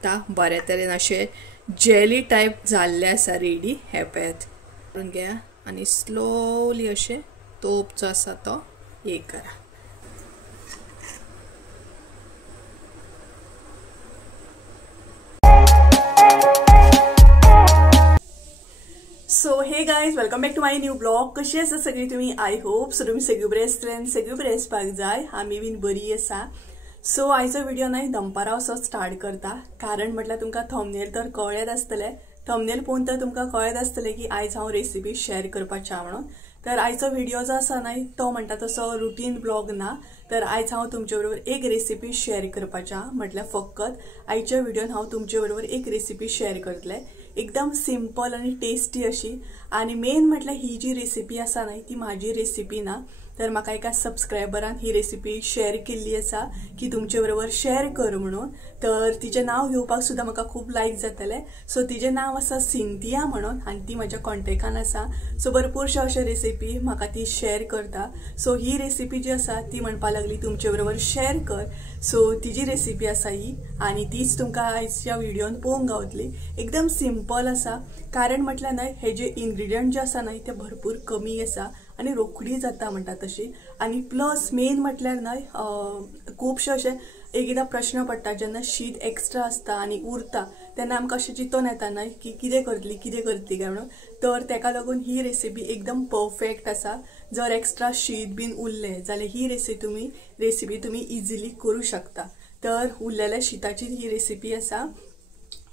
शकता बरे तरेन अशें जेली टायप जाल्ले आसा रेडी हे पळयात करून घेया आनी स्लोली अशें तोप जो आसा तो हे करा। So hey guys welcome back to my new blog. कशी आसा सगळी तुमी? आय होप सो तुमी सगळी बरे आसतले, सगळी बरे आसपाक जाय, आमी बीन बरी आसा। सो आयचो व्हिडिओ न्हय दनपारा असो स्टार्ट करता, कारण म्हटल्यार तुमकां थंबनेल तर कळ्ळेच आसतले, थंबनेल पळोवन तर तुमकां कळ्ळेच आसतले की आयज हांव रेसिपी शेअर करपाचें म्हणून। तर आयचो व्हिडिओ जो आसा न्हय तो म्हणटा तसो रुटीन ब्लॉग ना, तर आयज हांव तुमचे बरोबर एक रेसिपी शेअर करपाचें म्हटल्यार फकत आयच्या व्हिडिओन हांव तुमचे बरोबर एक रेसिपी शेअर करतले, एकदम सिंपल आणि टेस्टी अशी। आणि मेन म्हटल्यार ही जी रेसिपी आसा न्हय ती माझी रेसिपी ना, तर म्हाका एका सबस्क्रायबरान ही रेसिपी शेअर केल्ली आसा की तुमचे बरोबर शेअर कर म्हणून। तर तिचें नाव घेवपाक सुद्दां म्हाका खूब लायक जातले। सो तिचें नाव आसा सिंथिया म्हणून आनी ती म्हज्या कॉन्टेक्टान आसा। सो भरपूरशे अशे रेसिपी म्हाका ती शेअर करता। सो ही रेसिपी जी आसा ती म्हणपा लागली तुमचे बरोबर शेअर कर। सो तिची रेसिपी आसा ही आनी तीच तुमकां आयच्या व्हिडिओन पळोवंक गावतली। एकदम सिंपल आसा, कारण म्हटल्यार न्हय हे जे इन्ग्रेडियंट जे आसा न्हय ते भरपूर कमी आसा आणि रोखडी जाता म्हणटा तशी। आणि प्लस मेन म्हटल्यार न्हय खूबशे अशे एकदा प्रश्न पडटा जेन्ना शीत एक्स्ट्रा आसता आणि उरता तेन्ना आमकां अशें चिंतून येता न्हय की कितें करतली काय म्हणून। तर तेका लागून ही रेसिपी एकदम परफेक्ट आसा। जर एक्स्ट्रा शीत बीन उरले जाल्यार ही रेसिपी तुम्ही इजिली करू शकता। तर उरलेल्या शीताची ही रेसिपी आसा,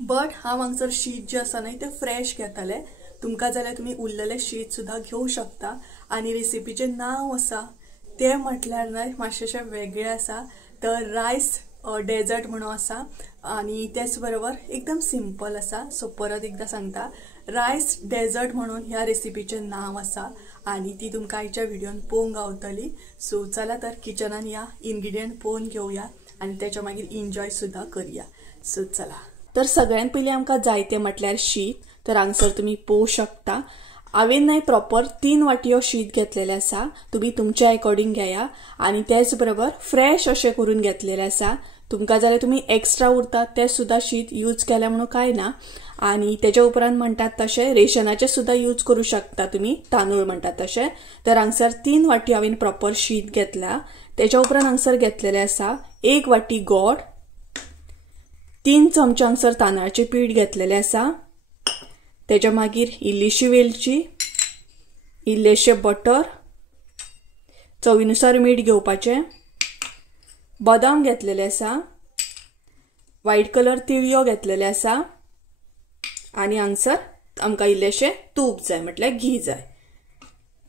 बट हांव हांगसर शीत जे आसा न्हय ते फ्रेश घेतले। तुमकां जाल्यार तुम्ही उरलेले शीत सुद्धा घेवं शकता। आणि रेसिपीचें नाव आसा ते म्हटल्यार न्हय मातशें वेगळें आसा, तर रायस डेजर्ट म्हणून आसा आणि त्याच बरोबर एकदम सिंपल आसा। सो परत एकदा सांगता, रायस डेजर्ट म्हणून ह्या रेसिपीचें नाव आसा आणि ती तुमकां आयच्या व्हिडिओन पळोवंक गावतली। सो चला तर किचनान या, इन्ग्रेडियंट पळोवन घेवया आणि त्याच्या मागीर एन्जॉय सुद्धा करूया। सो चला, तर सगळ्यात पयलीं आमकां जाय तें म्हटल्यार शीत। तर हांगसर तुम्ही पळोवं शकता हांवें न्हय प्रॉपर 3 वाटयो शीत घेतलेले आसा, तुम्ही तुमच्या अकॉर्डिंग घेया। आणि त्याच बरोबर फ्रेश अशें करून घेतलेले आसा। तुमकां जाल्यार तुम्ही एक्स्ट्रा उरता ते सुद्धा शीत यूज केल्या म्हणून काय ना। आणि त्याच्या उपरांत म्हणतात तशें रेशनाचे सुद्धा यूज करू शकता तुम्ही, तांदूळ म्हणतात तशें। तर हांगसर 3 वाटी हांवें प्रॉपर शीत घेतला। त्याच्या उपरांत हांगसर घेतलेले आसा 1 वाटी गोड, 3 चमचे हांगसर तांदळाचे पीठ घेतलेले आसा। त्याच्या मागीर इल्लीशी वेलची, इल्लेशे बटर, चवीनुसार मीठ घेवपाचें, बदाम घेतलेले आसा, व्हाईट कलर तिळयो घेतलेले आसा आणि हांगसर आमकां इल्लेशे तूप जाय म्हटल्यार घी जाय।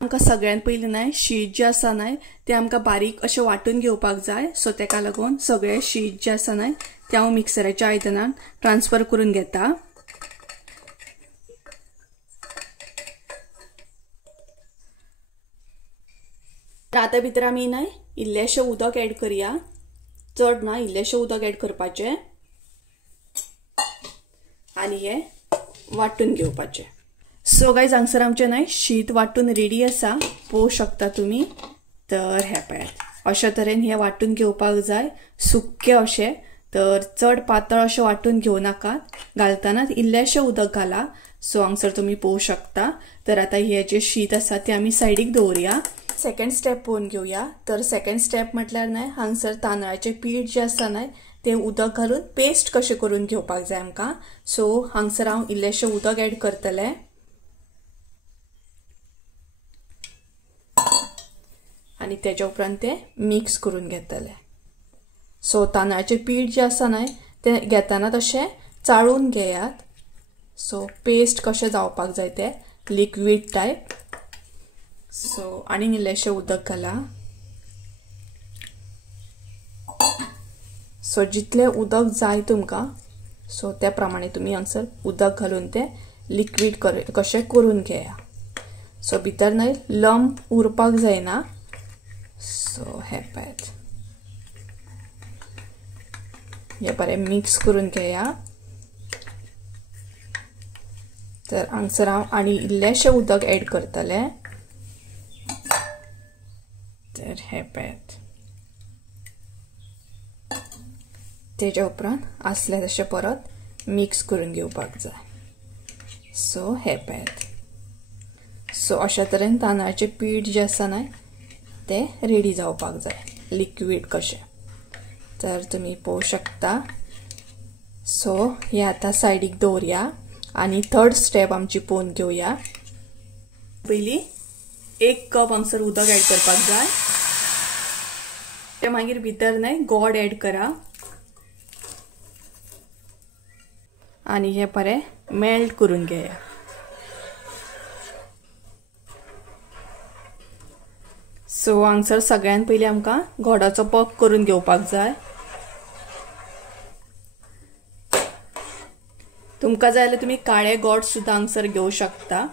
आमकां सगळ्यात पयलीं न्हय शीत जे आसा न्हय ते आमकां बारीक अशें वाटून घेवपाक जाय। सो तेका लागून सगळे शीत जे आसा न्हय ते हांव मिक्सराच्या आयदनान ट्रान्सफर करून घेता। आता भितर आमी न्हय इल्लेशें उदक ऍड करया, चड ना, इल्लेशें उदक ऍड करपाचें आणि हे वाटून घेवपाचें। सो गायज हांगसर आमचें न्हय शीत वाटून रेडी आसा, पळोवं शकता तुम्ही। तर हे पळयात अशा तरेन हे वाटून घेवपाक जाय, सुक्के अशें। तर चड पातळ अशें वाटून घेवं नाकात, घालतानाच इल्लेशें उदक घाला। सो हांगसर तुम्ही पळोवं शकता। तर आता हे जे शीत आसा ते आमी सायडीक दवरया। सेकंड स्टेप पळोवन घेवया। तर सेकंड स्टेप म्हटल्यार न्हय हांगसर तांदळाचे पीठ जे आसा न्हय ते उदक घालून पेस्ट कशें करून घेवपाक जाय आमकां। सो हांगसर हांव इल्लेशें उदक ऍड करतलें आणि त्याच्या उपरांत ते मिक्स करून घेतले। सो तांदळाचे पीठ जे आसा न्हय ते घेताना तशें चाळून घेयात। सो पेस्ट कशें जावपाक जाय ते लिक्विड टायप। सो आणि इल्लेशें उदक घाला। सो जितले उदक जाय तुमकां सो त्या प्रमाणे तुम्ही हांगसर उदक घालून ते लिक्विड कशें करून घेया। सो भितर न्हय लंप उरपाक जायना। सो हे पळयात, हे बरें मिक्स करून घेया। तर हांगसर हांव आनी इल्लेशें उदक ऍड करतलें। तर हे पळयात तेच्या उपरांत असले तशें परत मिक्स करून घेवपाक जाय। सो हे पळयात, सो अशा तरेन तांदळाचें पीठ जे आसा न्हय ते रेडी जावपाक जाय, लिक्विड कशें। तर तुम्ही पळोवंक शकता। सो हे आता सायडीक दवरया आणि थर्ड स्टेप आमची पळोवन घेवया। पयली 1 कप हांगसर उदक ऍड करपाक जाय, ते मागीर भितर न्हय गोड ऍड करा आणि हे बरें मेल्ट करून घेया। सो हांगसर सगळ्यान पयली आमकां गोडाचो पक करून घेवपाक जाय। तुमकां जाय जाल्यार तुम्ही काळे गोड सुद्धा हांगसर घेवं शकता।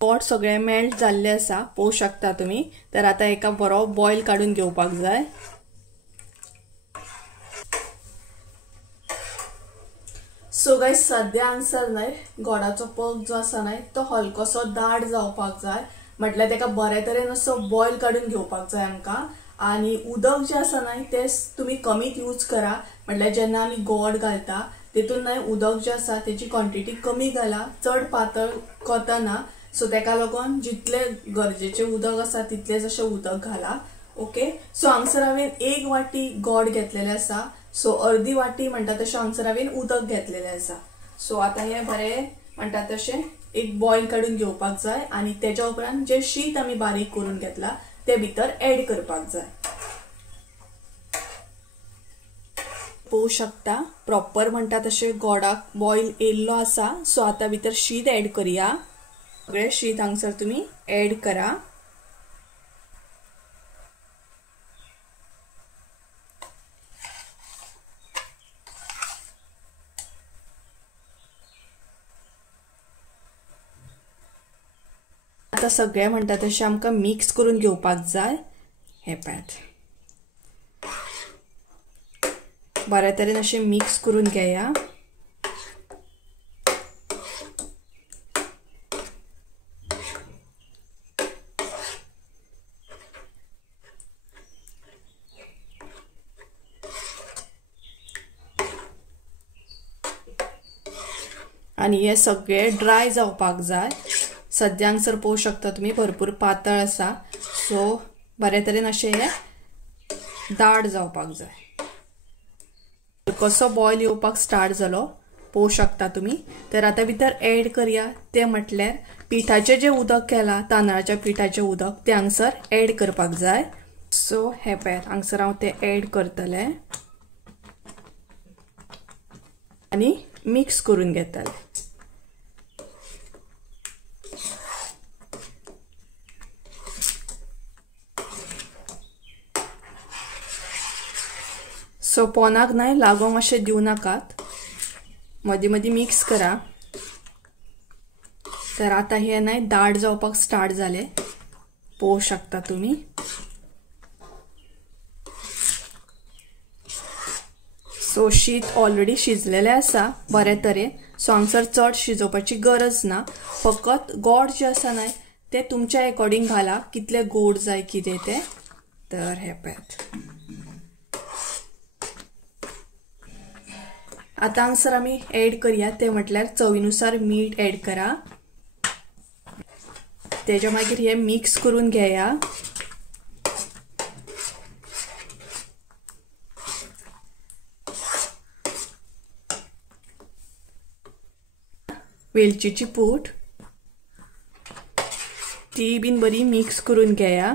गोड सगळे मेल्ट जाल्ले आसा, पळोवंक शकता तुम्ही। तर आता एका बरो बॉईल काढून घेवपाक जाय। सो गाइस सध्या हांगसर न्हय गोडाचो पक जो आसा न्हय तो हलकोसो दाट जावपाक जाय, म्हटल्यार तेका बरे तरेन असो बॉईल काढून घेवपाक जाय आमकां। आणि उदक जे आसा न्हय ते तुम्ही कमीत यूज करा, म्हटल्यार जेन्ना आमी गोड घालता तेतून न्हय उदक जे आसा तेची क्वॉंटिटी कमी घाला, चड पातळ करतना। सो तेका लागून जितले गरजेचे उदक आसा तितलेच अशें उदक घाला। ओके, सो हांगसर हांवें 1 वाटी गोड घेतलेले आसा, सो अर्धी वाटी म्हणटा तशें हांगसर हांवें उदक घेतलेले आसा। सो आता हे बरें म्हणटा तशें एक बॉईल काढून घेवपाक जाय आणि तेच्या उपरांत जे शीत आमी बारीक करून घेतला ते भितर ऍड करपाक जाय। पळोवंक शकता प्रॉपर म्हणटा तशें गोडाक बॉईल येयल्लो आसा। सो आता भितर शीत ऍड करया, सगळे शीत हांगसर तुम्ही ऍड करा। आता सगळे म्हणटा तशें आमकां मिक्स करून घेवपाक जाय। हे पळयात, बऱ्या तरेन अशें मिक्स करून घेया। आणि हे सगळे ड्राय जावपाक जाय। सध्या हांगसर पळोवंक शकता तुम्ही भरपूर पातळ आसा, सो बरे तरेन अशें हे दाट जावपाक जाय। कसो बॉईल येवपाक स्टार्ट जालो पळोवंक शकता तुम्ही। तर आता भितर ऍड करया ते म्हटल्यार पिठाचे जे उदक केला, तांदळाच्या पिठाचे उदक ते हांगसर ऍड करपाक जाय। सो हे पळयात हांगसर हांव ते ऍड करतले आणि मिक्स करून घेतले। सो पोनाक न्हय लागोंक अशें दिवं नाकात, मदीं मदीं मिक्स करा। तर आता हे न्हय दाट जावपाक स्टार्ट जाले, पळोवंक शकता तुम्ही। सो शीत ऑलरेडी शिजलेले आसा बरे तरेन, सो हांगसर चड शिजोवपाची गरज ना। फकत गोड जे आसा न्हय ते तुमच्या अकॉर्डिंग घाला, कितले गोड जाय कितें ते। तर हे पळयात, आता हांगसर आमी ऍड करया ते म्हटल्यार चवीनुसार मीठ ऍड करा। तेच्या मागीर हे मिक्स करून घेया। वेलचीची पूड ती बीन बरी मिक्स करून घेया।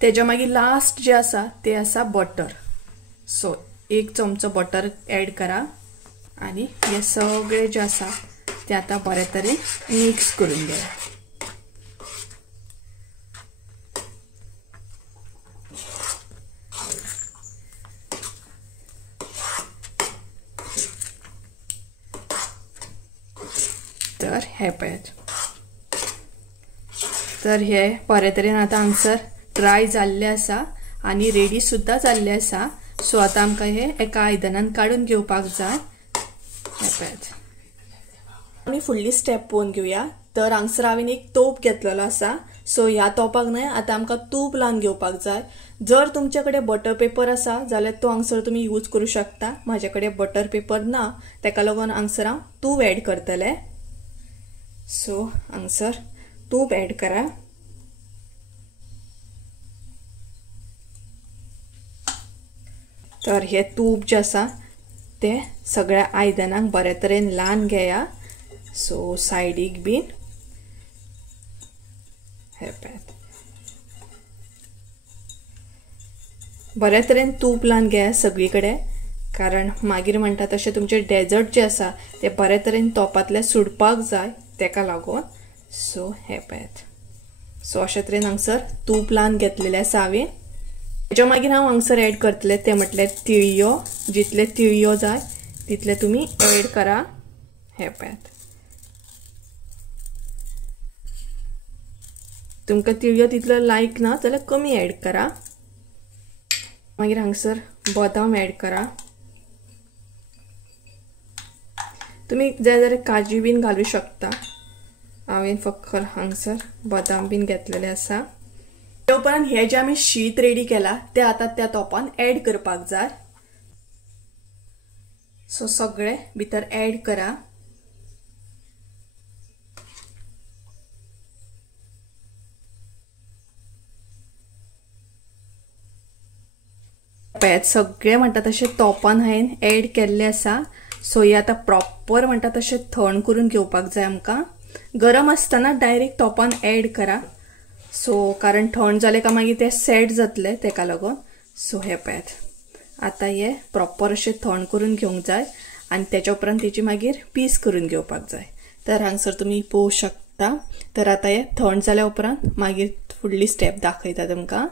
तेच्या मागीर लास्ट जे आसा ते आसा बटर। सो 1 चमचो बटर ऍड करा आणि हे सगळे जे आसा ते आता बरे तरेन मिक्स करून घेया। तर हे पळयात, तर हे बरे तरेन आता हांगसर ड्राय जाल्ले आसा आणि रेडी सुद्धा जाल्ले आसा। सो आता आमकां हे एका आयदनान काढून घेवपाक जाय. आमी फुडली स्टेप पळोवन घेवया. तर हांगसर हांवें एक तोप घेतलेलो आसा. सो ह्या तोपाक न्हय आता आमकां तूप लावन घेवपाक जाय. जर तुमचे कडेन बटर पेपर आसा जाल्यार तो हांगसर तुमी यूज करूं शकता. म्हाजे कडेन बटर पेपर ना, तेका लागून हांगसर हांव तूप एड करतले. सो हांगसर तूप एड करा. तर हे तूप जे आसा ते सगळ्या आयदनांक बरे तरेन लावन घेया. सो सायडीक बीन हे पळयात बरे तरेन तूप लावन घेया सगळी कडेन, कारण मागीर म्हणटा तशें तुमचे डेजर्ट जे आसा ते बरे तरेन तोपातले सुडपाक जाय तेका लागून. सो हे पळयात. सो अशे तरेन हांगसर तूप लावन घेतलेले आसा हांवें. तेच्या मागीर हांव हांगसर एड करतले ते म्हटल्यार तिळयो. जितले तिळयो जाय तितले तुमी एड करा. हे पळयात. तुमकां तिळयो तितलो लायक ना जाल्यार कमी एड करा. मागीर हांगसर बदाम एड करा. तुम्ही जाय जाल्यार काजू बीन घालू शकता. हांवें फक्त हांगसर बदाम बीन घेतलेले आसा. ते उपरांत हे जे आमी शीत रेडी केला ते आता त्या तोपान एड करपाक जाय. सो सगळे भितर एड करा. सगळे म्हणटा तशें तोपान हांवें एड केल्ले आसा. सो हे आता प्रॉपर म्हणटा तशें थंड करून घेवपाक जाय आमकां. गरम आसतना डायरेक्ट तोपान एड करा. सो कारण थंड जाले का मागीर ते सेट जातले तेका लागून. सो हे पळयात आता हे प्रॉपर अशें थंड करून घेवंक जाय आनी तेच्या उपरांत तेची मागीर पीस करून घेवपाक जाय. तर हांगसर तुमी पळोवंक शकता. तर आता हे थंड जाल्या उपरांत मागीर फुडली स्टेप दाखयता तुमकां.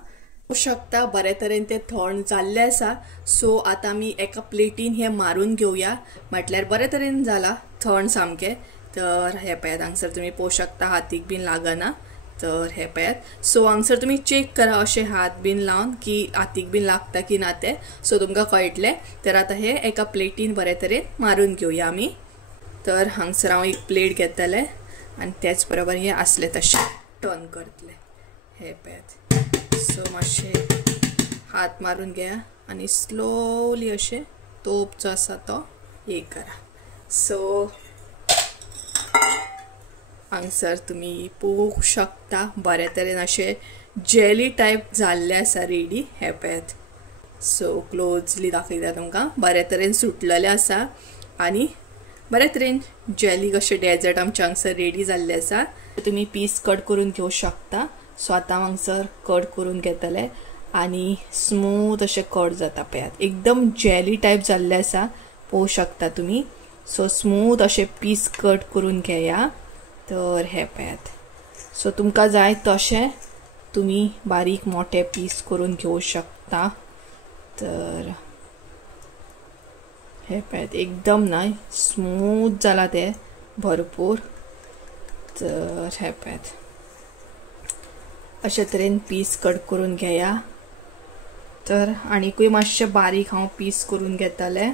शकता बरे तरेन ते थंड जाल्ले आसा. सो आता आमी एका प्लेटीन हे मारून घेवया. म्हटल्यार बरे तरेन जाला थंड सामके. तर हे पळयात हांगसर तुमी पळोवंक शकता हातीक बीन लागना. तर हे पळयात. सो हांगसर तुमी चेक करा अशें हात बीन लावन की हातीक बीन लागता की ना ते. सो तुमकां कळटले. तर आता हे एका प्लेटीन बरे तरेन मारून घेवया आमी. तर हांगसर हांव एक प्लेट घेतले आनी त्याच बरोबर हे आसले तशें टर्न करतले. हे पळयात. सो मातशे हात मारून घ्या आणि स्लोली अशे तोप जो आसा तो हे करा. सो हांगसर तुमी पळोवंक शकता बरे तरेन अशे जेली टायप जाल्ले आसा रेडी. हे पळयात. सो क्लोजली दाखयता तुमकां. बरे तरेन सुटलेले आसा आनी बरे तरेन जेली कशे डेजर्ट आमचे हांगसर रेडी जाल्ले आसा. तुमी पीस कट करून घेवं शकता. सो आता हांगसर कट करून घेतले आनी स्मूथ अशे कट जाता पळयात. एकदम जेली टायप जाल्ले आसा पळोवंक शकता तुमी. सो स्मूथ अशे पीस कट करून घेया. तर हे पळयात. सो तुमकां जाय तशे तुमी बारीक मोठे पीस करून घेवं शकता. तर हे पळयात एकदम ना स्मूथ जाला ते भरपूर. तर हे पळयात अशे तरेन पीस कट करून घेया. तर आनीकूय मातशे बारीक हांव पीस करून घेतले.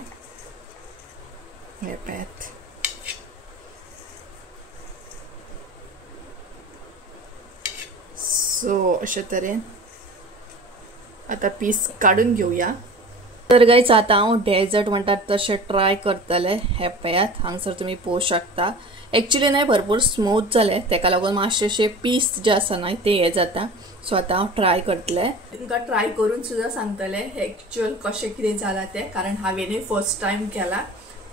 हे पळयात. सो अशे तरेन आता पीस काढून घेवया. तर गायज आता हांव डेजर्ट म्हणटात तशें ट्राय करतले. हे पळयात हांगसर तुमी पळोवंक शकता. एक्चुअली न्हय भरपूर स्मूथ जाले तेका लागून मातशे पीस जे आसा न्हय ते हे जाता. सो आता हांव ट्राय करतले. तुमकां ट्राय करून सुद्दां सांगतले एक्चुअल कशें कितें जाला तें, कारण हांवेंनूय फर्स्ट टायम केला.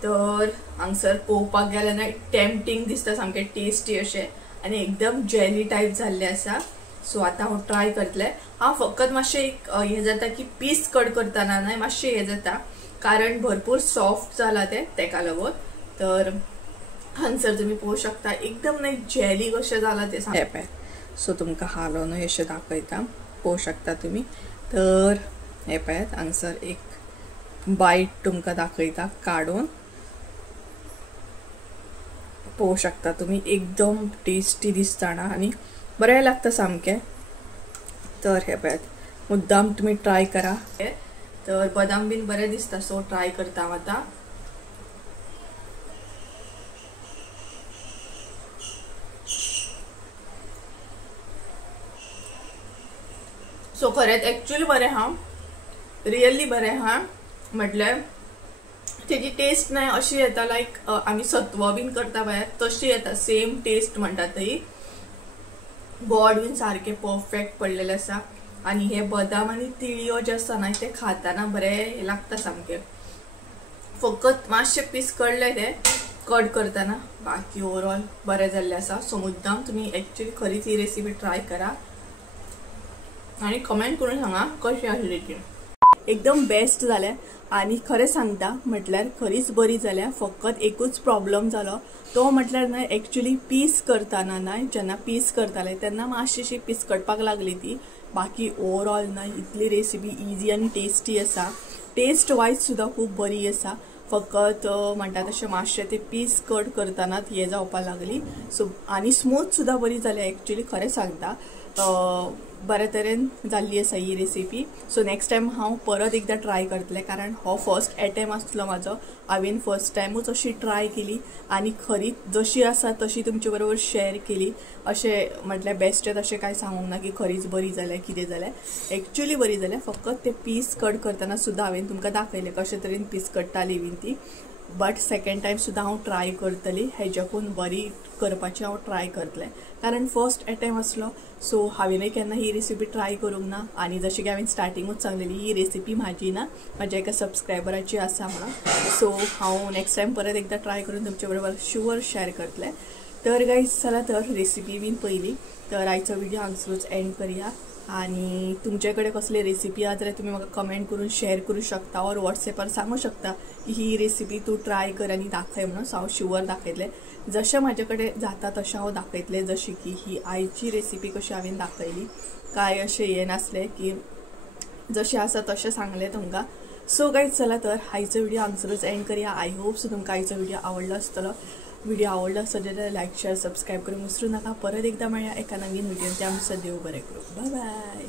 तर हांगसर पळोवपाक गेल्यार न्हय टेम्पटींग दिसता सामकें टेस्टी अशें आनी एकदम जेली टायप जाल्ले आसा. सो आता हांव ट्राय करतले. हांव फकत मातशें एक हे जाता की पीस कट करतना न्हय मातशें हे जाता कारण भरपूर सॉफ्ट जाला तेका लागून. तर हांगसर तुमी पळोवंक शकता एकदम न्हय जेली कशें जाला तें पळय. सो तुमकां हालोवन अशें दाखयता पळोवंक शकता तुमी. तर हे पळयात हांगसर एक बायट तुमकां दाखयता काडून पळोवंक शकता तुमी. एकदम टेस्टी दिसता आनी बरें लागता सामकें. तर हे पळयात मुद्दाम तुमी ट्राय करा. तर बदाम बीन बरे दिसता, सो ट्राय करता आता। सो खरेंच एक्चुअली बरें हा, रियली बरें हा। म्हटल्यार तेजी टेस्ट नाही अशी येता लायक आम्ही सत्व बीन करता भायर तशी येता, सेम टेस्ट म्हणटा थंय। गोड बीन सारखे परफेक्ट पडलेले आसा आणि हे बदाम आणि तिळियो जे आसा ना ते खाताना बरे लागता सामके। फकत मातशे पीस कळले ते कट करताना, बाकी ओवरऑल बरे जाल्ले आसा। सो मुद्दाम तुम्ही एक्चुअली खरीच ही रेसिपी ट्राय करा आणि कमेंट करून सांगा कशी आसली ती। एकदम बेस्ट जाले आणि खरें सांगता म्हटल्यार खरीच बरी जाल्या। फकत एकूच प्रॉब्लेम जालो तो म्हटल्यार ना एक्चुअली पीस करताना ना, जेन्ना पीस करताले तेन्ना मातशीशी पीस कटपाक लागली ती। बाकी ओवरऑल ना इतली रेसिपी इजी आणि टेस्टी आसा, टेस्ट वायज सुद्धा खूप बरी आसा। फकत म्हणटा तशें मातशे ते पीस कट करताना हे जावपाक लागली। सो आणि स्मूथ सुद्धा बरी जाल्या एक्चुअली खरें सांगता, बरे तरेन जाल्ली आसा ही रेसिपी। सो नेक्स्ट टाइम हांव परत एकदा ट्राय करतले, कारण हो फर्स्ट अटेम्प्ट आसलो म्हाजो। हांवें फर्स्ट टायमूच अशी ट्राय केली आणि खरीच जशी आसा तशी तुमचे बरोबर शेअर केली। अशें म्हटल्यार बेस्ट तशें काय सांगूंक ना की खरीच बरी जाल्या कितें जाल्यार, एक्चुअली बरी जाल्या। फकत ते पीस कट करताना सुद्धा हांवें तुमकां दाखयलें कशे तरेन पीस कट्टाली बीन ती। बट सेकंड टाइम सुद्धा हांव ट्राय करतली, हेज्याकून बरी करपाची हांव ट्राय करतलें, कारण फर्स्ट अटेम्प्ट आसलो। सो हांवेंनय केन्ना ही रेसिपी ट्राय करूंक ना। आणि जशें की हांवें स्टार्टिंगूच सांगलेली ही रेसिपी म्हाजी ना, म्हाज्या एका सबस्क्रायबराची आसा म्हणून। सो हांव नेक्स्ट टाइम परत एकदा ट्राय करून तुमचे बरोबर शुअर शेअर करतलें। तर गाईज चला तर रेसिपी बीन पयली तर आयचो व्हिडिओ हांगसूच एंड करूया। आणि तुमच्याकडे कसली रेसिपी आहा जाल्यार तुम्ही म्हाका कमेंट करून शेअर करू शकता, और व्हॉट्सएपार सांगू शकता की ही रेसिपी तू ट्राय कर आणि दाखय म्हणून। सो हांव शुअर दाखयतलें, जशें म्हाजेकडे जाता तशें हांव दाखयतलें। जशी की ही आयची रेसिपी कशी हांवें दाखयली, काय अशें हे नासलें की जशें आसा तशें सांगलें तुमकां। सो गाईज चला तर आयचो व्हिडिओ हांगसरूच एंड करूया। आय होप सो तुमकां आयचो व्हिडिओ आवडलो आसतलो। व्हिडिओ आवडला असेल जाल्यार लाईक शेअर सबस्क्राईब करून विसरू नका। परत एकदा मेळया एका नवीन व्हिडिओ, त्या आमचं देव बरें करूं। Bye bye.